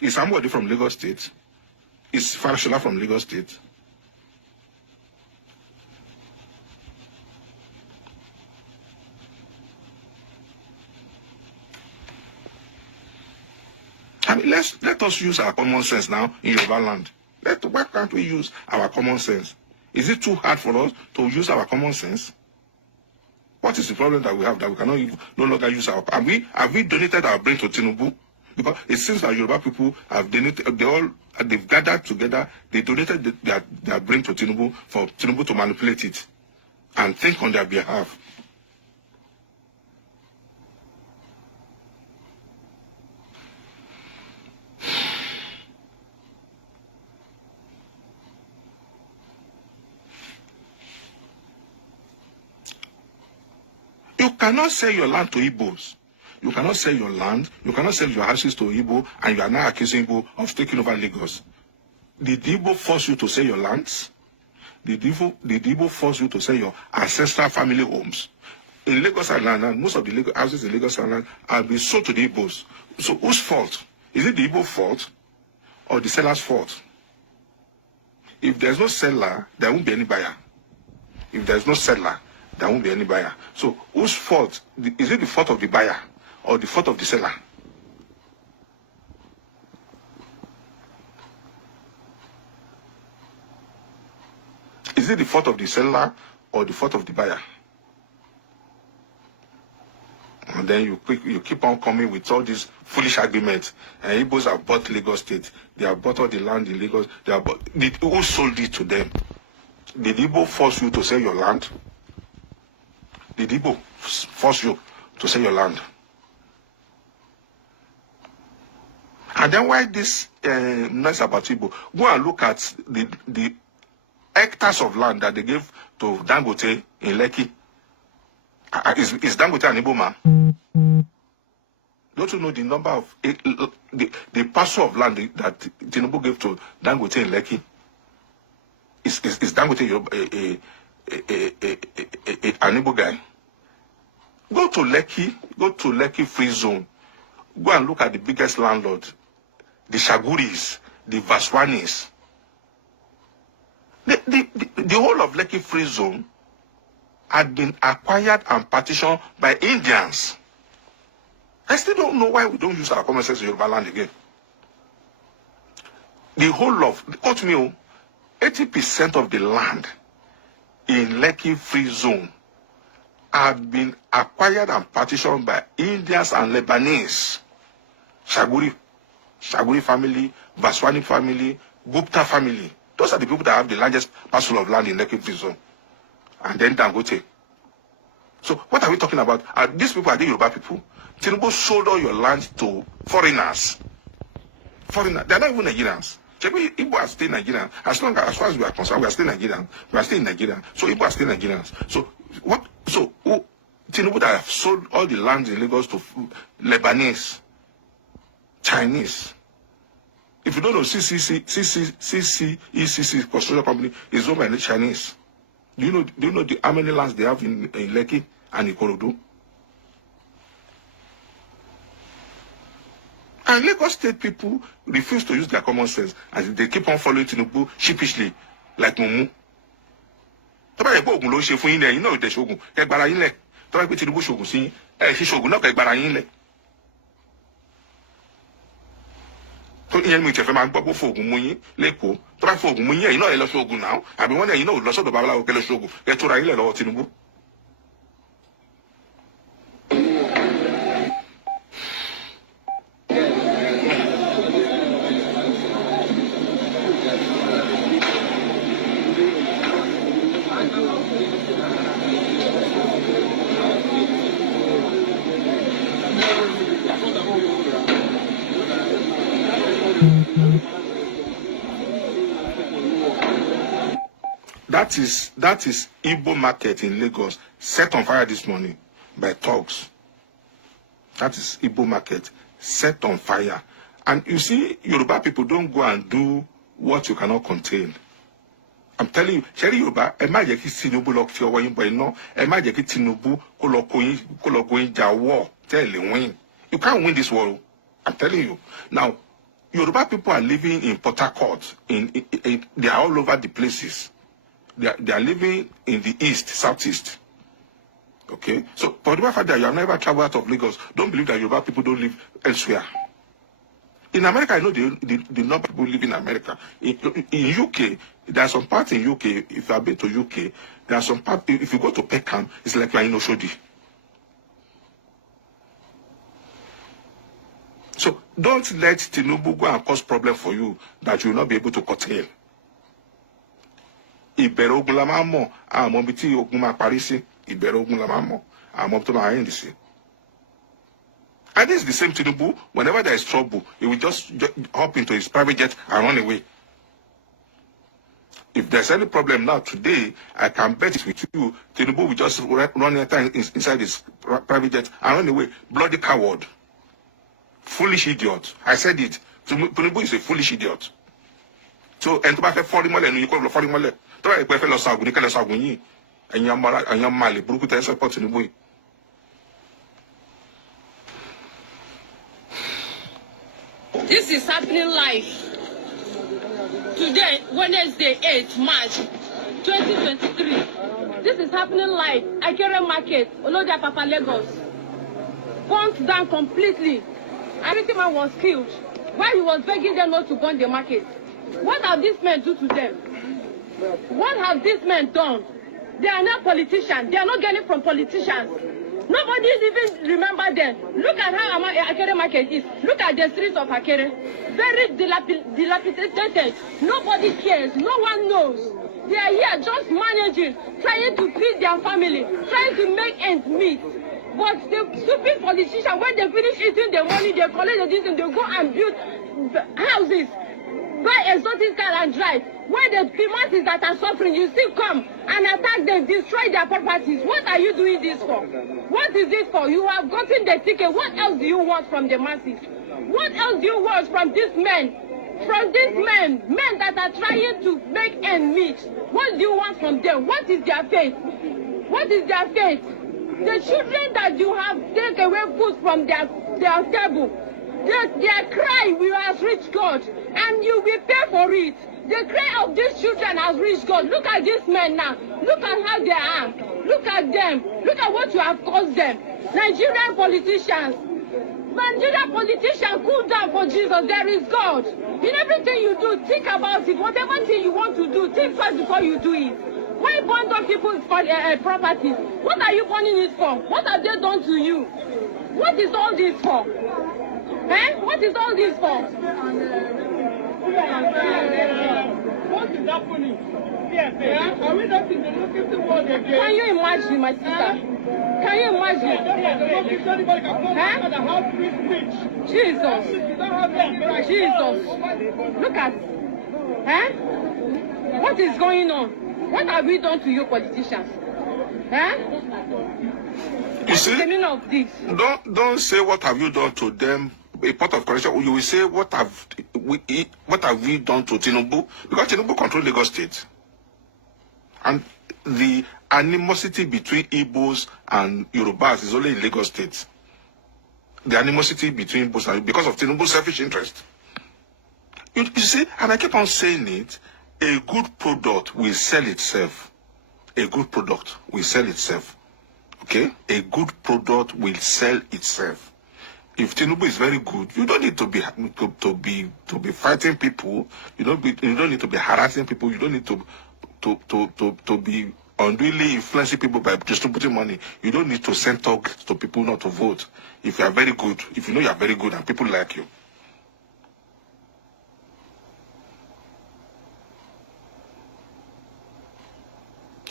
Is somebody from Lagos State? Is Farashola from Lagos State? I mean, let us use our common sense now in Yoruba land. Why can't we use our common sense? Is it too hard for us to use our common sense? What is the problem that we have that we cannot no longer use our? Have we donated our brain to Tinubu? Because it seems that Yoruba people have donated. They've gathered together. They donated their brain to Tinubu for Tinubu to manipulate it and think on their behalf. You cannot sell your land to Igbos. You cannot sell your land. You cannot sell your houses to Igbo, and you are now accusing Igbo of taking over Lagos. Did Igbo force you to sell your lands? Did Igbo force you to sell your ancestral family homes? In Lagos Island, most of the Lagos houses in Lagos Island have been sold to the Igbos. So whose fault? Is it the Igbo fault or the seller's fault? If there's no seller, there won't be any buyer. If there's no seller, there won't be any buyer. So whose fault? Is it the fault of the buyer or the fault of the seller? Is it the fault of the seller or the fault of the buyer? And then you keep on coming with all these foolish arguments. And Igbos have bought Lagos State. They have bought all the land in Lagos. Who sold it to them? Did Igbo force you to sell your land? Did Igbo force you to sell your land? And then why this noise about Igbo? Go and look at the hectares of land that they gave to Dangote in Lekki. Is Dangote an Igbo man? Don't you know the number of the parcel of land that Tinubu gave to Dangote in Lekki? Is Dangote an Igbo guy? Go to Lekki Free Zone. Go and look at the biggest landlord, the Shaguris, the Vaswanis. The whole of Lekki Free Zone had been acquired and partitioned by Indians. I still don't know why we don't use our common sense in Yoruba land again. The whole of, quote me, 80% of the land in Lekki Free Zone have been acquired and partitioned by Indians and Lebanese. Shaguri family, Vaswani family, Gupta family. Those are the people that have the largest parcel of land in Lekki Free Zone. And then Dangote. So what are we talking about? These people are the Yoruba people. Tinubu sold all your land to foreigners. Foreigners. They are not even Nigerians. Igbo are still Nigerians. As far as we are concerned, we are still Nigerians. We are still in Nigeria. So Igbo are still Nigerians. So what? So Tinubu that have sold all the lands in Lagos to Lebanese, Chinese. If you don't know, ECC construction company is owned by the Chinese. Do you know how many lands they have in Lekki and Ikorodu? And Lagos State people refuse to use their common sense and they keep on following Tinubu sheepishly, like Mumu. Tọ́ba yẹ kó oògùn ló ṣe fún yín lẹ́yìn náà ìdẹ̀ ṣoògùn kẹgbàrà yín lẹ̀. Tọ́ba yẹ pé Tinubu ṣoògùn sí ṣe ṣoògùn náà kẹgbàrà yín lẹ̀. Tó ìyẹn mi ìtẹ̀fẹ́ máa gbọ́ pé fóògùn mú yín lẹ́kọ̀ọ́. Tọ́ba fóògùn mú yín ẹ̀yin náà ẹ lọ ṣoògùn náà. Àbí wọ́n ní ẹ̀yin náà ò lọ sọ́dọ̀ babaláwo kẹ́ lọ ṣoògùn kẹ́ tóra yín lẹ̀ lọ́wọ́ Tinubu. That is Igbo market in Lagos set on fire this morning by thugs. That is Igbo market set on fire. And you see, Yoruba people don't go and do what you cannot contain. I'm telling you, Sherry Yoruba, ẹ má jẹ́ kí Tinubu lọ fi ọwọ́ yín bọ iná. Ẹ má jẹ́ kí Tinubu kó lọ go in ja war. Tell you win. You can't win this war. I'm telling you. Now, Yoruba people are living in Port Harcourt. They are all over the places. They are living in the east, southeast. Okay? So, for the fact that you have never traveled out of Lagos, don't believe that Yoruba people don't live elsewhere. In America, I know the number of people live in America. In UK, there are some parts in UK, if you have been to UK, there are some parts, if you go to Peckham, it's like you're in Oshodi. So don't let Tinubu go and cause problem for you that you will not be able to curtail. Ìbẹ̀rẹ̀ ogun la máa mọ̀, àmọ́ bí tí ogun máa parí sí, ìbẹ̀rẹ̀ ogun la máa mọ̀, àmọ́ tó máa end sí. And this is the same Tinubu, whenever there is trouble, he will just hop into his private jet and run away. If there's any problem now today, I can bet it with you, Tinubu will just run inside his private jet and run away. Bloody coward. Foolish idiot. I said it. Tinubu is a foolish idiot. So, and to buy foreign money, and you call the foreign money. Try to pay for Sagu, you can't Sagu, and your Mali, Bruku, support Tinubu. This is happening live. Today, Wednesday, 8th March 2023. This is happening live. Akere Market, Olodia Papa Lagos. Burnt down completely. Everything man was killed. While he was begging them not to burn the market. What have these men do to them? What have these men done? They are not politicians. They are not getting from politicians. Nobody even remember them. Look at how Akere Market is. Look at the streets of Akere. Very dilapidated. Nobody cares. No one knows. They are here just managing, trying to feed their family, trying to make ends meet. But the stupid politicians, when they finish eating the money, they collect the distance, they go and build houses, buy exotic car and drive. When the masses that are suffering, you still come and attack them, destroy their properties. What are you doing this for? What is it for? You have gotten the ticket. What else do you want from the masses? What else do you want from these men? From these men that are trying to make ends meet. What do you want from them? What is their faith? What is their faith? The children that you have taken away food from their table, their cry will has reached God, and you will pay for it. The cry of these children has reached God. Look at these men now. Look at how they are. Look at them. Look at what you have caused them. Nigerian politicians. Nigerian politicians, cool down for Jesus. There is God. In everything you do, think about it. Whatever thing you want to do, think first before you do it. Why burn down people's properties? What are you burning it for? What have they done to you? What is all this for? Eh? What is all this for? What is happening? Are we not in the looking world again? Can you imagine, my sister? Can you imagine? Jesus. Jesus. Look at. Eh? What is going on? What have we done to you politicians? Eh? You see, the meaning of this? Don't say what have you done to them. A part of correction, you will say what have we done to Tinubu, because Tinubu controls Lagos State, and the animosity between Igbos and Yorubas is only in Lagos State. The animosity between Igbos and because of Tinubu's selfish interest. You see, and I keep on saying it. A good product will sell itself. A good product will sell itself. Okay? A good product will sell itself. If Tinubu is very good, you don't need to be fighting people. You don't need to be harassing people. You don't need to be unduly influencing people by distributing money. You don't need to send talk to people not to vote. If you are very good, if you know you are very good and people like you.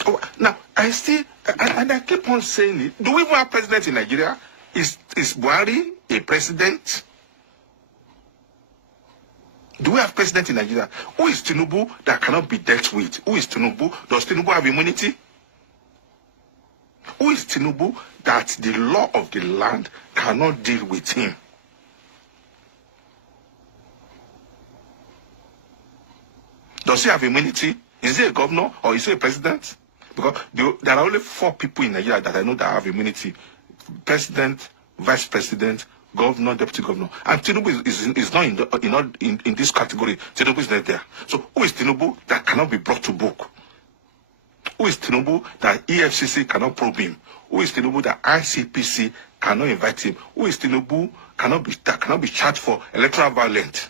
Oh, now I keep on saying it. Do we even have president in Nigeria? Is Buhari a president? Do we have president in Nigeria? Who is Tinubu that cannot be dealt with? Who is Tinubu? Does Tinubu have immunity? Who is Tinubu that the law of the land cannot deal with him? Does he have immunity? Is he a governor or is he a president? Because there are only 4 people in Nigeria that I know that have immunity. President, vice president, governor, deputy governor. And Tinubu is not in this category. Tinubu is not there. So who is Tinubu that cannot be brought to book? Who is Tinubu that EFCC cannot probe him? Who is Tinubu that ICPC cannot invite him? Who is Tinubu that cannot be charged for electoral violations?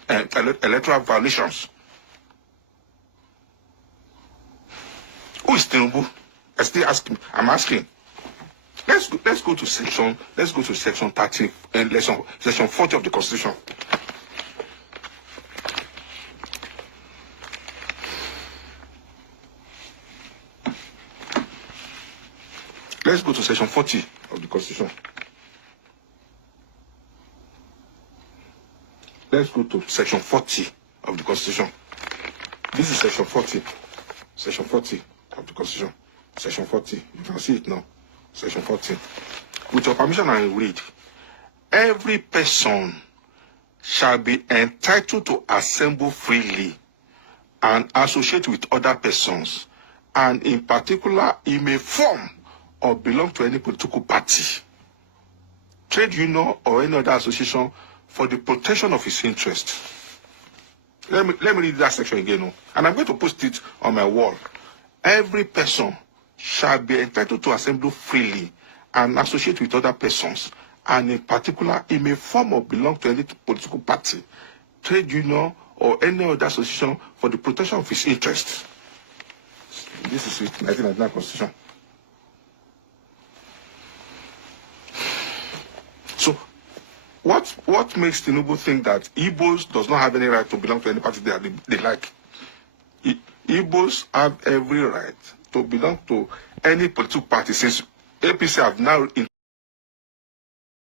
Who is Tinubu? I'm asking. Let's go to section 30 and section 40 of the Constitution. Let's go to section 40 of the Constitution. Let's go to section 40 of the Constitution. This is section 40. Section 40 of the Constitution. Section 40. You can see it now. Section 40. With your permission, I will read. Every person shall be entitled to assemble freely and associate with other persons, and in particular, he may form or belong to any political party, trade union, or any other association for the protection of his interests. Let me read that section again, and I'm going to post it on my wall. Every person shall be entitled to assemble freely and associate with other persons, and in particular, he may form or belong to any political party, trade union, or any other association for the protection of his interests. This is it, 1999 Constitution. So, what makes Tinubu think that Igbos does not have any right to belong to any party they like? Igbos have every right to belong to any political party, since APC have now